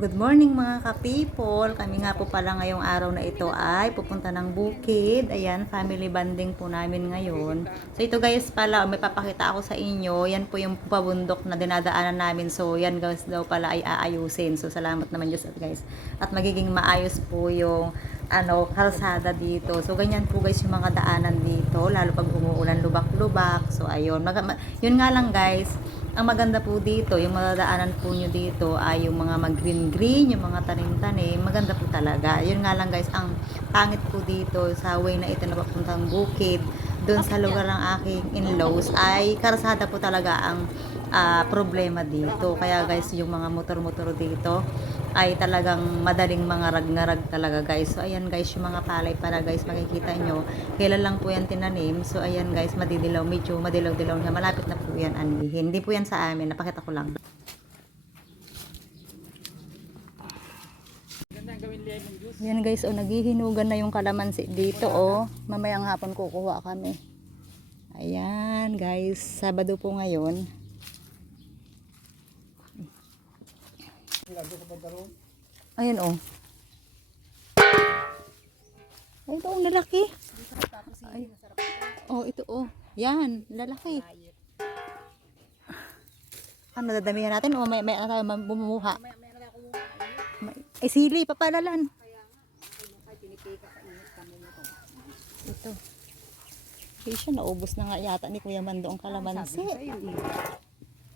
Good morning mga ka-people. Kami nga po pala ngayong araw na ito ay pupunta ng bukid. Ayan, family bonding po namin ngayon. So ito guys pala, may papakita ako sa inyo. Yan po yung pabundok na dinadaanan namin. So yan guys daw pala ay aayusin. So salamat naman Diyos guys. At magiging maayos po yung kalsada dito. So ganyan po guys yung mga daanan dito. Lalo pag umuulan, lubak-lubak. So ayun, yun nga lang guys. Ang maganda po dito, yung madadaanan po nyo dito ay yung mga mag-green-green, yung mga tanim-tanim, maganda po talaga. Yun nga lang guys, ang pangit po dito sa way na ito na papuntang bukid, doon sa lugar ng aking in-laws, ay karasada po talaga ang problema dito. Kaya guys, yung mga motor-motor dito ay talagang madaling mga rag-ngarag talaga guys. So ayan guys, yung mga palay para guys, makikita nyo, kailan lang po yan tinanim. So ayan guys, madidilaw, medyo madilaw-dilaw na, malapit na po yan anihin. Hindi po yan sa amin, napakita ko lang. Yan guys, naghihinugan na yung kalamansi dito mamayang hapon kukuha kami. Ayan guys, Sabado po ngayon. Ayan ay, ito lalaki. Ay. Ito yan, lalaki. Nadadamihan natin may tayo bumuha. Ay, sili, papalalan. Ito. Siya, naubos na nga yata ni Kuya Mando ang kalamansi.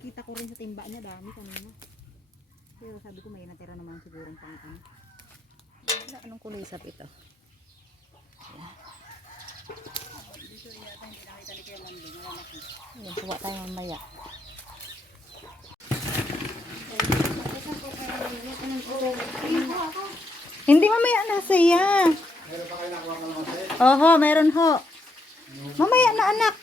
Kita ko rin sa timba niya, dami kanina. Pero sabi ko may natira naman sigurong pang-ano. Anong kulisap ito? Dito yata hindi nakita ni Kuya Mando, malalaki. Ayan, kuha tayo mamaya. Hindi mamaya na saya. Meron pa kayo nakuha ka naman sa'yo? Oho, meron ho. Mamaya na anak.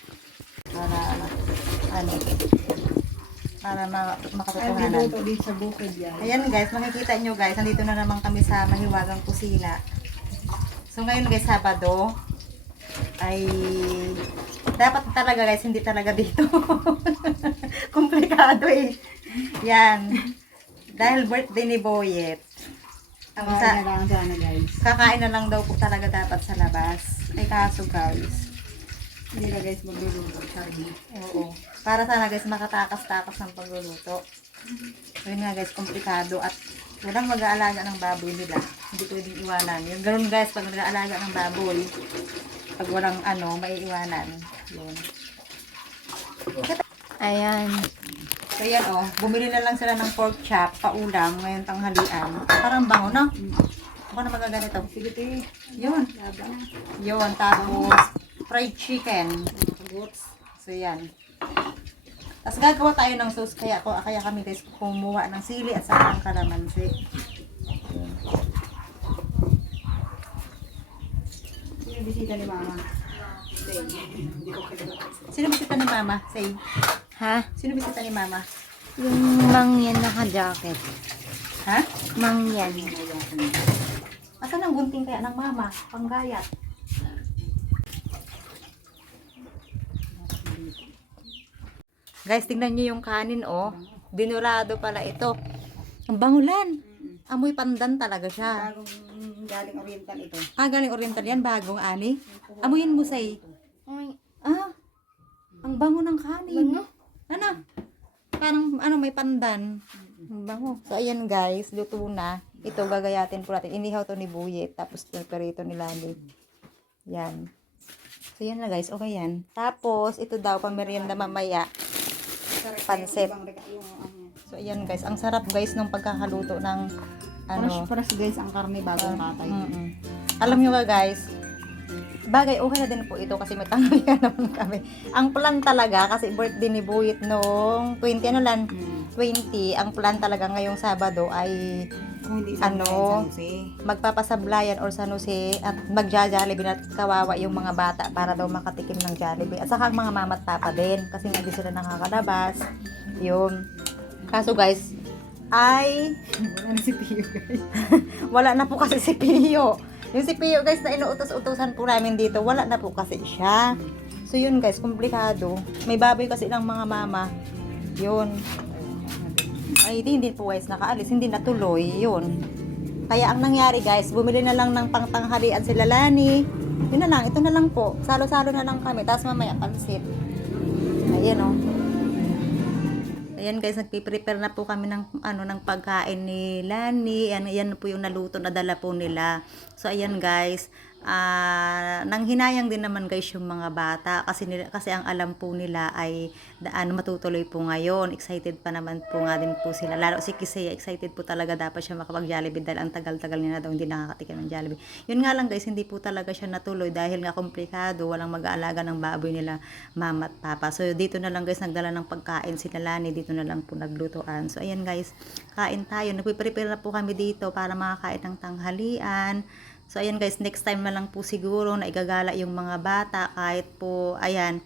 Para makatotohanan. Dito din sa bukid yan. Ayan guys, makikita nyo guys, nandito na naman kami sa mahiwagang kusina. So ngayon guys, Sabado, ay dapat talaga guys, hindi talaga dito. Komplikado Yan. Dahil birthday ni Boyet. Kakain na lang sana guys. Kakain na lang daw po talaga dapat sa labas. Ay kaso guys. Hindi na guys magluluto. Sorry. Oo. Para sana guys makatakas-takas ng pagluluto. So yun nga guys, komplikado at walang mag-aalaga ng baboy nila. Hindi pwedeng iwanan. Yung ganun guys, pag nag-aalaga ng baboy, pag walang maiiwanan. Yun. Ayan. So yan bumili na lang sila ng pork chop, paulam, ngayon tanghalian. Parang bango no? Ako na magaganito. Sige te. Yun. Laba na. Yun, tapos fried chicken. So yan. Tapos gagawa tayo ng sauce, kaya kami guys kumuha ng sili at saka ng kalamansi. Sino bisita ni Mama? Sino bisita ni Mama? Say. Ha? Sino bisita ni Mama? Yung mangyan naka-jacket. Ha? Mangyan. Asan ang gunting kaya ng Mama? Panggayat. Guys, tingnan niyo yung kanin Dinurado pala ito. Ang bangulan. Amoy pandan talaga siya. Bagong galing Oriental ito. Galing Oriental yan, bagong ani. Amuyin mo, Say. Ay, Ang bango ng kanin. Bango? Ano? Parang may pandan. Ang bango. So, ayan guys, luto na. Ito, gagayatin po natin. Inihaw to ni Buyet, tapos perito ni Lali. Yan. So, yan na guys. Okay yan. Tapos, ito daw, pamerienda mamaya. Pansit. So, ayan guys. Ang sarap guys ng pagkakaluto ng Fresh guys ang karne bagong katay. Alam nyo ba guys, bagay okay na din po ito kasi may tanghalian naman kami. Ang plan talaga, kasi birthday ni Buyet noong 20, 20, ang plan talaga ngayong Sabado ay Kung hindi sa magpapasablayan or San Jose at magja-Jollibee at kawawa yung mga bata para daw makatikim ng Jollibee. At saka ang mga mama at papa din kasi hindi sila nakakalabas. Yun. Kaso guys, ay si Pio guys. wala na po kasi si Pio. Yung si Pio guys na inuutos-utusan po namin dito, wala na po kasi siya. So yun guys, komplikado. May baboy kasi ng mga mama. Yun. Ay, hindi po guys nakaalis, hindi natuloy, yun. Kaya ang nangyari guys, bumili na lang ng pangtanghalian sila Lani. Yun na lang, ito na lang po. Salo-salo na lang kami, tapos mamaya pansit. Ayan o. Ayan guys, nagpiprepare na po kami ng ng pagkain ni Lani. Ayan po yung naluto na dala po nila. So ayan guys, nang hinayang din naman guys yung mga bata kasi ang alam po nila ay matutuloy po ngayon. Excited pa naman po nga din po sila. Lalo si Kisaya, excited po talaga dapat siya makapag-Jollibee dahil ang tagal-tagal niya na daw hindi nakakatikim ng Jollibee. Yun nga lang guys, hindi po talaga siya natuloy dahil nga komplikado, walang mag-aalaga ng baboy nila mama at papa. So dito na lang guys nagdala ng pagkain sila Lani, dito na lang po naglutoan. So ayan guys, kain tayo. Nagpe-prepare na po kami dito para makakain ng tanghalian. So ayan guys, next time na lang po siguro na igagala yung mga bata kahit po ayan,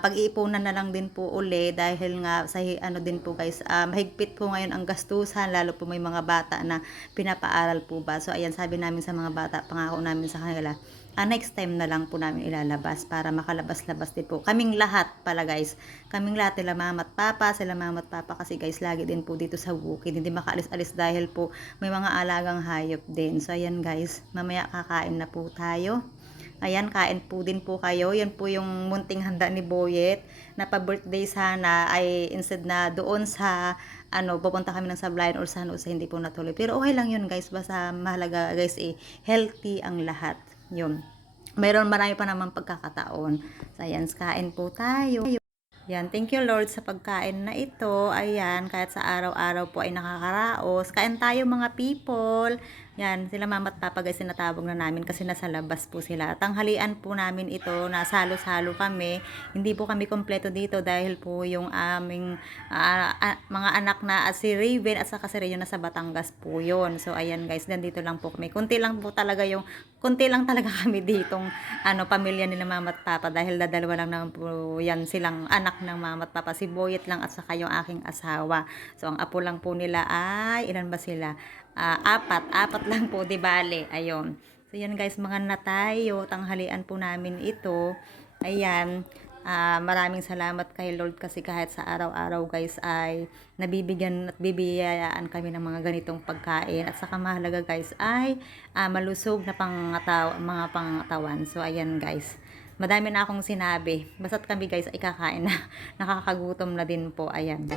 pag-iipunan na lang din po uli dahil nga sa din po guys, mahigpit po ngayon ang gastusan, lalo po may mga bata na pinapaaral po ba. So ayan, sabi namin sa mga bata, pangako namin sa kanila, next time na lang po namin ilalabas para makalabas-labas din po. Kaming lahat pala guys. Kaming lahat nila mama at papa. Sila mama at papa kasi guys lagi din po dito sa bukid. Hindi makaalis-alis dahil po may mga alagang hayop din. So ayan guys, mamaya kakain na po tayo. Ayan, kain po din po kayo. Yan po yung munting handa ni Boyet na pa-birthday sana ay instead na doon sa pupunta kami ng Sablayan or San Jose, hindi po natuloy. Pero okay lang yun guys. Basta mahalaga guys healthy ang lahat. Yun. Marami pa naman pagkakataon. So, ayan, kain po tayo. Yan, thank you Lord sa pagkain na ito. Ayan, kahit sa araw-araw po ay nakakaraos. Kain tayo mga people. Yan, sila mama at papa guys, sinatawag na namin kasi nasa labas po sila. Tanghalian po namin ito, nasalo-salo kami. Hindi po kami kompleto dito dahil po yung aming mga anak na si Raven at saka si Rayo nasa Batangas po yun. So ayan guys, nandito lang po kami. Kunti lang talaga kami ditong pamilya nila mama at papa dahil dadalawa lang naman po yan silang anak ng mama at papa. Si Boyet lang at saka yung aking asawa. So ang apo lang po nila ay, ilan ba sila? Apat lang po, di bale. Ayun. So, yan guys, mga na tayo. Tanghalian po namin ito. Ayan. Maraming salamat kay Lord kasi kahit sa araw-araw guys ay nabibigyan at bibiyayaan kami ng mga ganitong pagkain. At saka mahalaga guys ay malusog na mga pangatawan. So, ayan guys. Madami na akong sinabi. Basta't kami guys ay kakain na. Nakakagutom na din po. Ayan.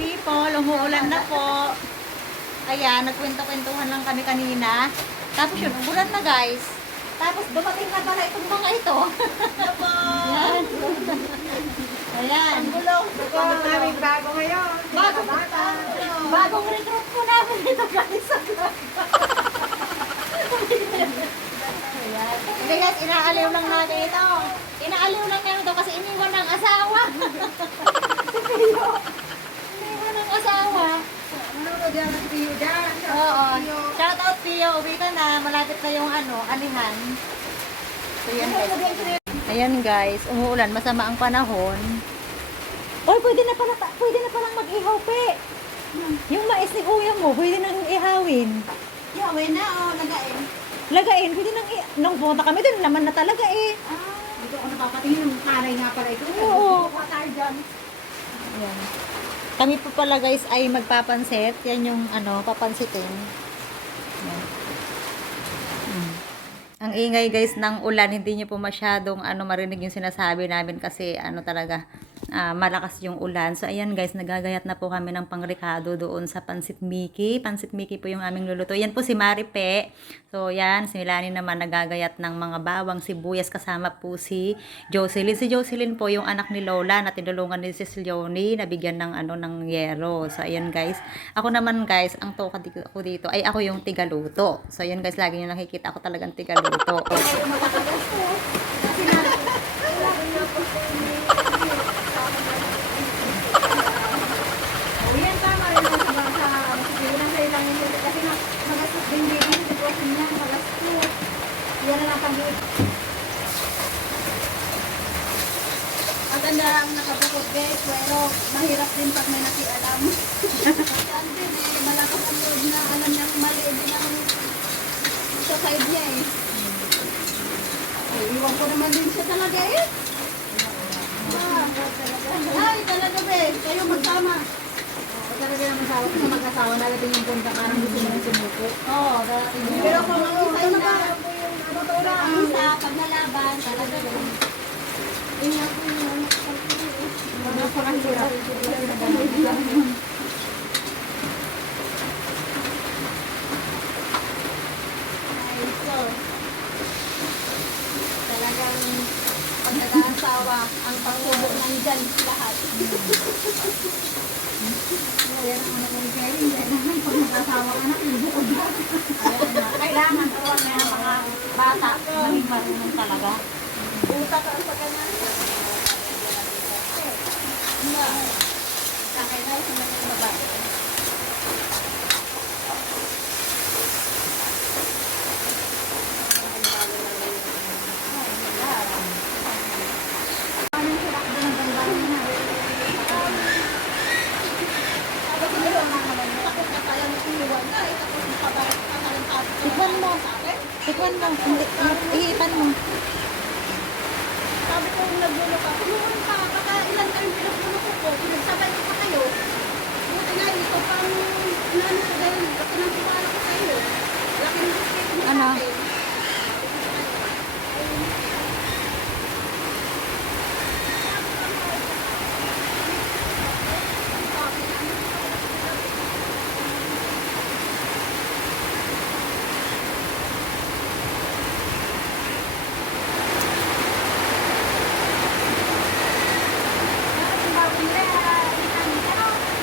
People, umuulan na po. Ayan, nagkwento-kwentuhan lang kami kanina. Tapos yun, umulan na guys. Tapos dumating na pala itong mga ito. Ayan. Ayan. Ang gulong. Maraming bago ngayon. Bagong recruit po namin ito guys. Ayan. Hindi guys, inaaliw lang natin ito. Inaaliw lang namin ito kasi iniwan ng asawa. Ng asawa. Nanonood yan ng Pio dyan. Oo. Shout out Pio. Uwi ka na. Malapit na yung anihan. So yan guys. Ayan guys. Umuulan. Masama ang panahon. Oy, pwede na palang mag-ihaw pe. Yung mais ni kuya mo, pwede nang ihawin. Ihawin na o lagain. Lagain. Pwede nang nung pumunta kami dun, naman na talaga eh. Dito ako napapatingin ng kanay nga pala ito. Oo. Tayo dyan. Ayan. Kami po pala guys ay magpapansit. Yan yung papansitin. Yan. Ang ingay guys ng ulan, hindi niyo po masyadong marinig yung sinasabi namin kasi talaga malakas yung ulan. So ayan guys, nagagayat na po kami ng pangrekado doon sa Pansit Mickey. Pansit Mickey po yung aming luluto. Yan po si Maripe. So yan, si Milani naman nagagayat ng mga bawang, sibuyas, kasama po si Jocelyn. Si Jocelyn po yung anak ni Lola na tinulungan ni Sis Leonie na bigyan ng ng yero. So ayan guys, ako naman guys, ang toka ko dito ay ako yung tigaluto. So ayan guys, lagi niyo nakikita ako talagang tigaluto. Yan tama rin sa siguro lang sa ilang kasi Guys, pero mahirap din pag may nakialam. Saan din eh, malakas ang loob na alam niyang mali din ang sa side niya eh. Iwan ko naman din siya talaga eh. Ay, talaga be, kayo magsama. Talaga naman sa mag-asawa na natin yung punta parang gusto mo na sumuko. Oo, darating yun. Pero kung ang isa na, ang isa, pag nalaban, talaga rin. Ingat ko yun. Napakahirap. Ay, so, talagang pag nag-aasawa, ang pagsubok nandyan lahat. Yan ang anak ng Kevin. Kailangan pag mag-asawa ka na, bukod na. Kailangan turuan na yung mga bata maging marunong talaga. Utak ang pagkana. Sa akin ay sa mga babae. Tikman mo. Tikman mo. Ihipan mo. Sabi ko naglulo ka, tulungan ka, baka ilan kayong pinagluluko ko, pinagsabay ko pa kayo. Buti nga ito pang inano ko dahil kasi nang tiwala ko sa iyo. Laki ng respeto mo Ano? sa akin.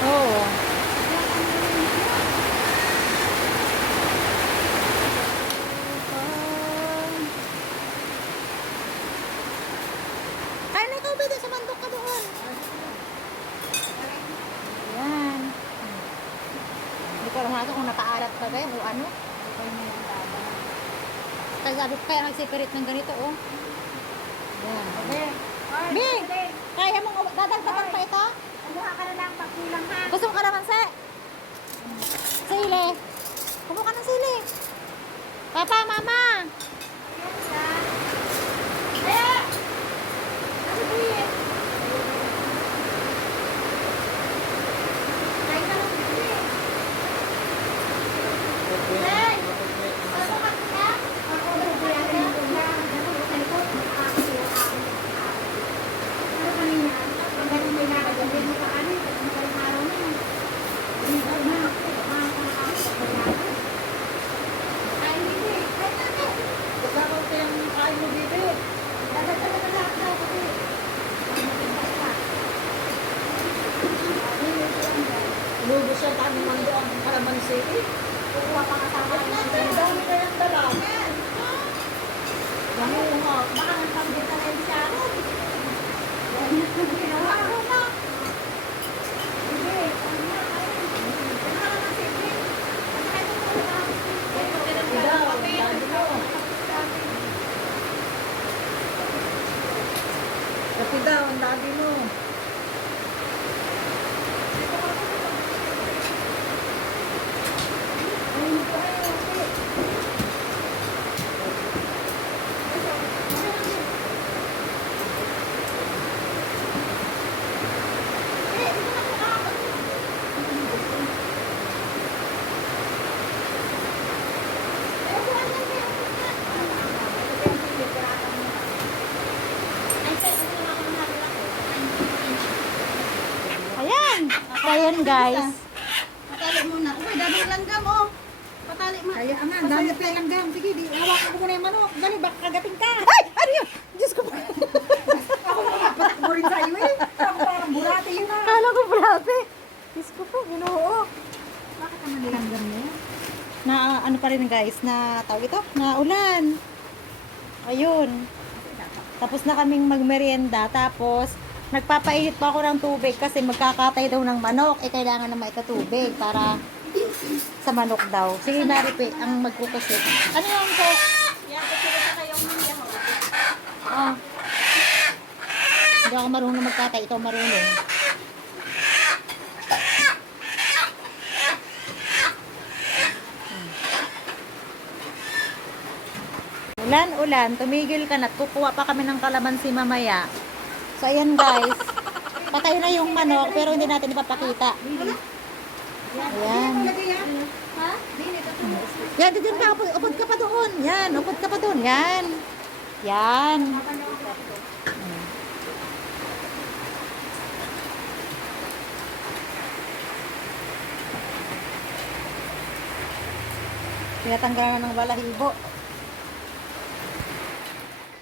Oo. Kaya na ikaw ba sa mandok ka doon? Ayan. Hindi ko alam natin kung nakaarat ba kayo o ano. Kaya sabi ko kaya nag-separate ng ganito, oh. Ayan. Bing! Kaya mong dadagdagan pa ito? Kumuha ka na lang pag kulang ha. Gusto mo ka naman, Se? Sili. Kumuha ka ng sili. Papa, mama. Lugo siya, dami mando ang Karaman City. Kukuha pa kasama ng mga Ang dami kayang dala. Dami mo. Baka nagpambit na rin siya ako. Ginawa ko na. Hindi. Kasi daw, ang dami mo. Ayan. So, ayan, guys. Patali muna. Uy, dami langgam oh. Patali mo. Kaya nga, ang dami pa lang gam. Sige, di, hawakan ko muna yung manok. Dali, baka kagating ka. Ay! Ano yun? Diyos ko po. Ako patak mo rin sa'yo eh. Ako parang burate yun ah. Kala ko brate. Diyos ko po, ginoo. Bakit naman nilang gam niya? Na ano pa rin guys, na tawag ito, na ulan. Ayun. Tapos na kaming magmerienda, tapos nagpapainit pa ako ng tubig kasi magkakatay daw ng manok. Eh, kailangan naman ito tubig para sa manok daw. Sige, Maripe, ang magkukusip. Ano yun po? Yan, kasi ito kayong mga Ah. Hindi ako marunong magkatay. Ito marunong. Ulan. Tumigil ka na. Kukuha pa kami ng kalamansi mamaya. So, ayan guys. Patay na yung manok, pero hindi natin ipapakita. Ayan. Yan, dito ka. Upod ka pa doon. Yan, upod ka pa doon. Yan. Yan. Tinatanggalan ng balahibo.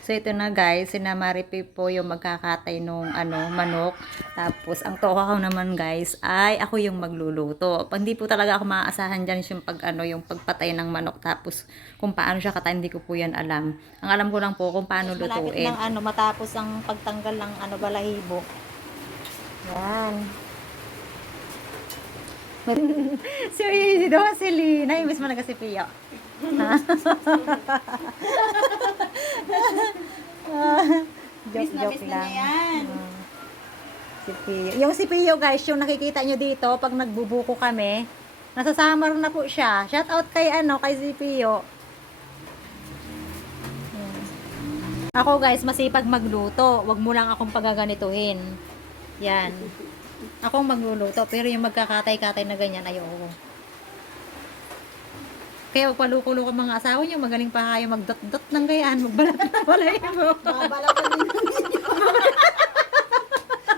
So, ito na guys, sina Maripe po yung magkakatay nung manok. Tapos, ang toka ko naman guys, ay ako yung magluluto. Hindi po talaga ako maaasahan dyan yung yung pagpatay ng manok. Tapos, kung paano siya katay, hindi ko po yan alam. Ang alam ko lang po kung paano lutuin. Malapit ng matapos ang pagtanggal ng balahibo. Yan. Si Dosely. Naimis mo na kasi Pio. Joke lang. Si Pio. Yung si Pio guys, yung nakikita nyo dito pag nagbubuko kami, nasa summer na po siya. Shout out kay kay si Pio. Ako guys, masipag magluto. Wag mo lang akong pagaganituhin. Yan. Ako magluluto, pero yung magkakatay-katay na ganyan, ayoko. Kaya wag palukulo ka mga asawa niyo, magaling pa kayo magdot-dot ng gayaan, magbalat na balahibo. Babalatan din ninyo.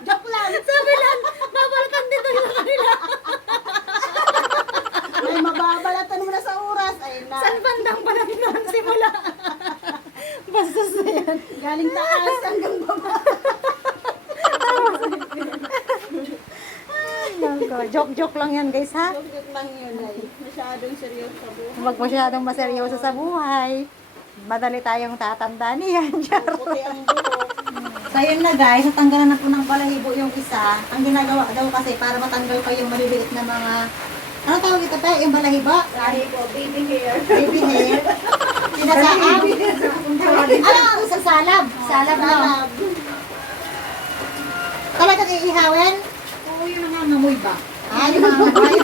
Joke lang. Sabi lang, babalatan dito yung kanila. Ay, mababalatan mo na sa oras. Ay, na. Saan bandang balatan simula? Basta sa yan. Galing taas hanggang baba. Joke lang yan guys ha. Joke lang yun, ay. Masyadong seryoso sa buhay. Huwag masyadong maseryoso sa buhay. Madali tayong tatanda niyan. Puti ang buhok. So yun na guys, natanggalan na po ng balahibo yung isa. Ang ginagawa daw kasi para matanggal pa yung maliliit na mga, ano tawag ito pa? Yung balahibo? Sabi ko, baby hair. Baby hair. Sinasaab. Ano ang isang salab? Salab na. Talagang iihawin? Oo, yun ang nangamoy ba? Ay, mamoy.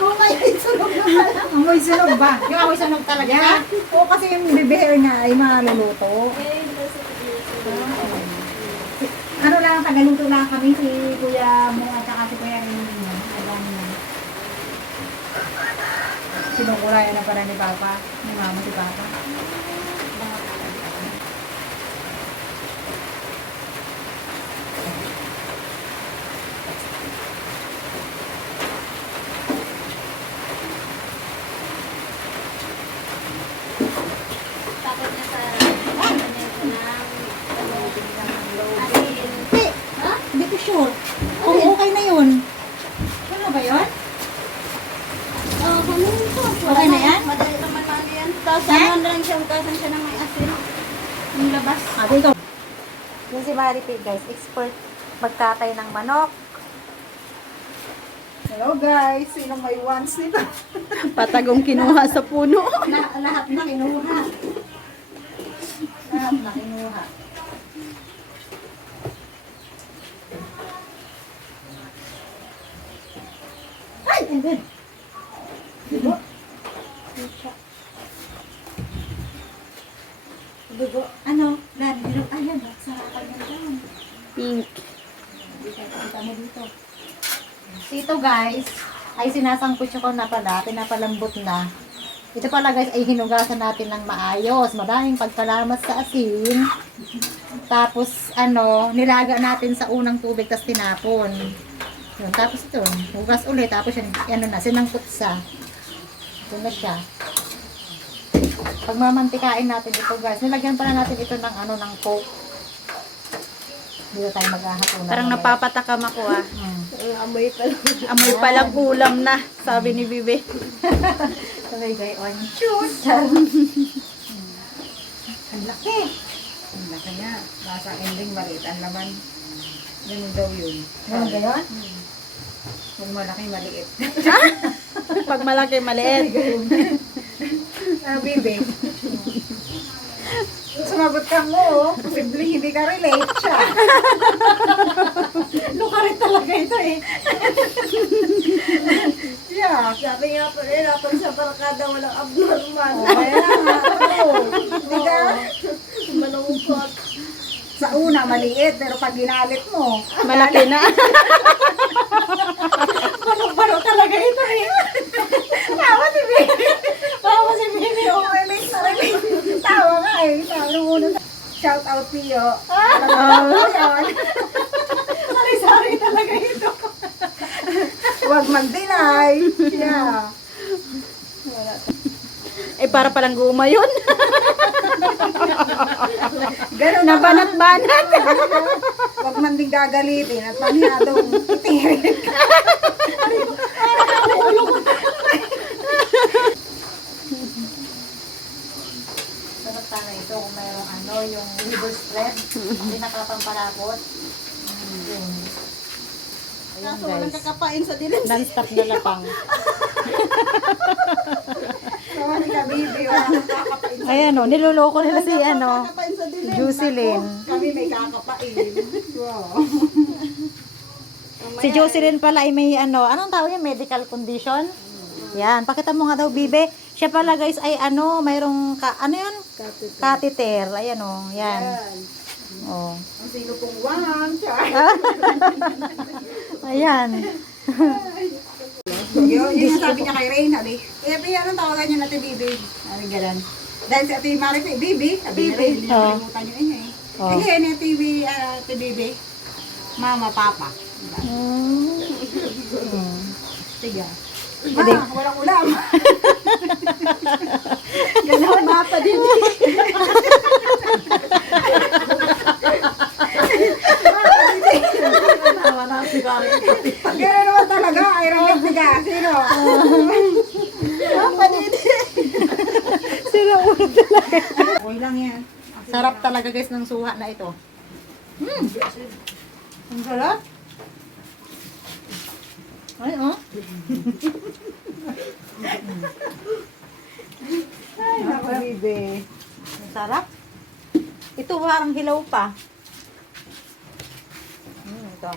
Kung may sunog na pala. Amoy sunog ba? Yung amoy sanog talaga. Oo, kasi yung baby hair nga ay maluluto. Ano lang, tagaluto lang kami si Kuya Mo at saka si Kuya Rinino. Alam mo. Sinukurayan na pala ni Papa, ni Mama si Papa. Tapos na sa ano ito ng Hindi. Ha? Hindi ko sure. Kung okay na yun. Ano ba yun? Okay na yan? Madali naman lang yan. Tapos ano lang siya, ugasan siya ng may asin. Yung labas. Ate, ikaw. Yun si Maripe guys, expert magkatay ng manok. Hello guys, sino may wants nito? Patagong kinuha sa puno. Lahat na kinuha. Lahat na kinuha. Ay! And then, dugo. Dugo. Ano? Lalo. Ayan. Sarapan yan dyan. Pink. Kita mo dito. Ito guys, ay sinasangkot ko na pala, pinapalambot na. Ito pala guys ay hinugasan natin ng maayos. Maraming pagkalamat sa asin. Tapos nilaga natin sa unang tubig tapos tinapon. Yun, tapos ito, hugas ulit. Tapos yan, sinangkot sa. Ito na siya. Pagmamantikain natin ito guys. Nilagyan pala natin ito ng ng coke. Dito tayo maghahapunan. Parang mamaya. napapatakam ako ah. Amoy Amoy palang ulam na, sabi ni Bibi. Sabay gay on. Shoot! Ang laki! Ang laki niya. Basta ending maliit ang laman. Ganun daw yun. Ano gayon? Kung malaki, maliit. Pag malaki, maliit. Bibi. sumagot ka mo, posible hindi ka relate siya. Lukarit talaga ito eh. Yeah. Sabi nga po nila, pag sa barkada walang abnormal. Kaya nga, hindi ka. Malungkot. Sa una, maliit, pero pag ginalit mo, Malaki na. balo talaga ito eh. Tawa si Bibi. Tawa si Bibi. Oh, relate na relate. Tawa nga eh. Tawa nung una. Shout out Pio. Sorry talaga ito. Huwag mag-deny. Yeah. Eh, para palang guma yun. Ganun na Nabanat-banat. Huwag man din gagalitin at panihadong itirin. Sarap sana ito kung mayroong ano, yung liver spread. Hindi nakakampalapot. Kaso walang kakapain sa dilim. Non-stop na lapang. Sorry ka, Bibi. Wala nang kakapain. Ayan o, niloloko nila si Kakapain sa dilim. Jocelyn. Kami may kakapain. Wow. Si Jocelyn pala ay may anong tawag niya, medical condition? Yan, pakita mo nga daw, Bibe. Siya pala guys ay mayroong, yun? Catheter. Ayan o, yan. Oh. Ang sino pong wang. Ayan. Yun yung sabi niya kay Reyna. Kaya anong tawagan niya natin, Bibi? Ano galan? Dahil si Ate Marife, Bibi. Bibi. Nakalimutan niyo inyo eh. Oh. Hindi, ni TV, Ate Bibi. Mama, Papa. Tiga. Ma, walang ulam. Ganon, mapa din. Gano'n naman talaga, ay relate ni ka. Sino? Mapa din. Sila ulo talaga. Okay lang yan. Sarap talaga guys ng suha na ito. Ang sarap. Ay, oh. Ay, naku, Bibi. Ang sarap. Ito parang hilaw pa. Ito.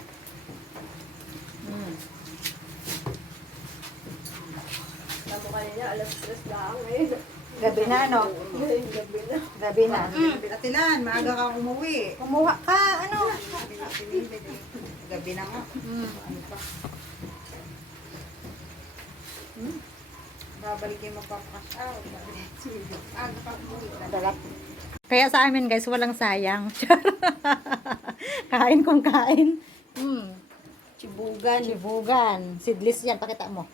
Tamo kanina, alas 3 lang eh. Gabi na, no? Gabi na. Gabi na. Atilan, maaga kang umuwi. Kumuha ka, Gabi na nga. Ano pa? Babalik yung magpapakas out. Aga kang umuwi. Sarap. Kaya sa amin guys, walang sayang. Kain kung kain. Chibugan. Sibugan. Seedless yan, pakita mo.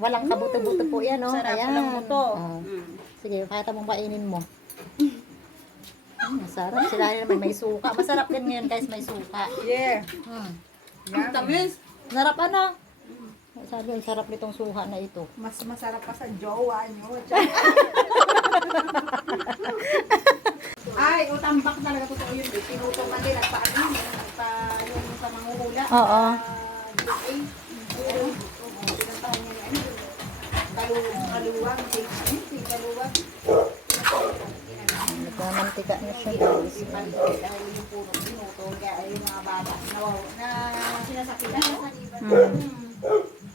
Walang kabuto-buto po yan, oh. Sarap, Ayan. walang buto. Oh. Sige, pakita mong kainin mo. Masarap. Sila naman may suka. Masarap din ngayon guys, may suka. Yeah. Tamis. Sarap ano? Sabi, ang sarap nitong suha na ito. Mas masarap pa sa jowa nyo. Ay, utambak talaga totoo yun. Pinutong man din at paano yung sa manguhula. Oo. Kaluwang. Kaluwang. Nagmamantika na siya guys. Dahil yung puro pinutong. Kaya yung mga bata na sinasakitan.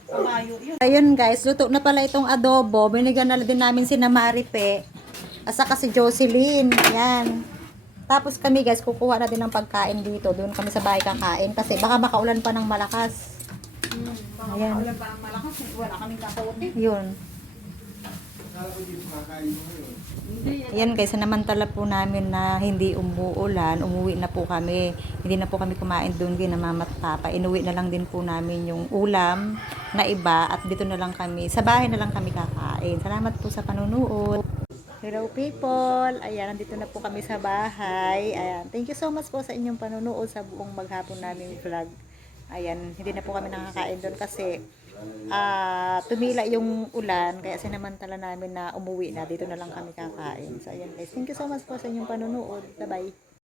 Kabayo yun. Ayun guys, luto na pala itong adobo. Binigyan na din namin si Maripe. At saka si Jocelyn. Yan. Tapos kami guys, kukuha na din ng pagkain dito. Doon kami sa bahay kakain. Kasi baka makaulan pa ng malakas. Ayan. Wala pa ang malakas. Wala kaming kapote. Yun. Yan guys, namantala po namin na hindi umuulan, umuwi na po kami. Hindi na po kami kumain doon, ginamamat papa. Inuwi na lang din po namin yung ulam na iba at dito na lang kami, sa bahay na lang kami kakain. Salamat po sa panunood. Hello people! Ayan, nandito na po kami sa bahay. Ayan, thank you so much po sa inyong panunood sa buong maghapon naming vlog. Ayan, hindi na po kami nakakain doon kasi tumila yung ulan, kaya sinamantala namin na umuwi na, dito na lang kami kakain. So ayan guys, thank you so much po sa inyong panunood. Bye bye.